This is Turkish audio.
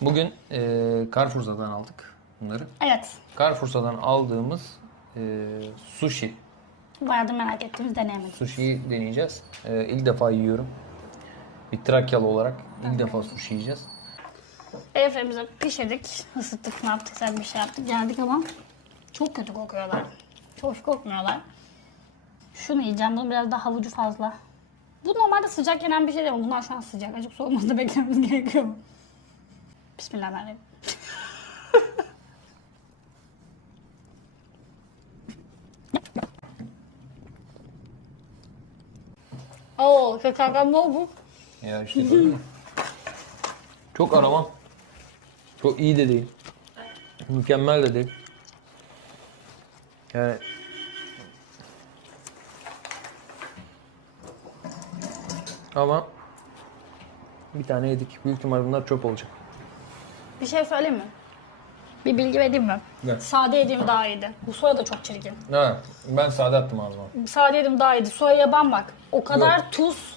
Bugün e, Carrefour'dan aldık bunları. Evet. Carrefour'dan aldığımız e, sushi. Bayağıdır merak ettiğimiz deneyemedik. Sushi'yi deneyeceğiz. E, ilk defa yiyorum. Bir Trakyalı olarak ilk defa sushi yiyeceğiz. Airfryer'ımızı pişirdik, ısıttık, ne yaptık, sen bir şey yaptık. Geldik ama çok kötü kokuyorlar. Çok hoş kokmuyorlar. Şunu yiyeceğim, bunun biraz daha havucu fazla. Bu normalde sıcak yenen bir şey değil ama bunlar şu an sıcak. Acık soğuması beklememiz gerekiyor. Bismillahirrahmanirrahim. Oo, şekerden ne oldu? Ya işte böyle. Çok aramam. Çok iyi de değil. Mükemmel de değil. Yani ama bir tane yedik. Büyük ihtimal bunlar çöp olacak. Bir şey söyleyeyim mi? Bir bilgi vereyim mi? Ne? Sade yediğim daha iyiydi. Bu soya da çok çirkin. Ha, ben sade attım ağzıma. Sade yedim daha iyiydi. Soyaya ban bak. O kadar tuz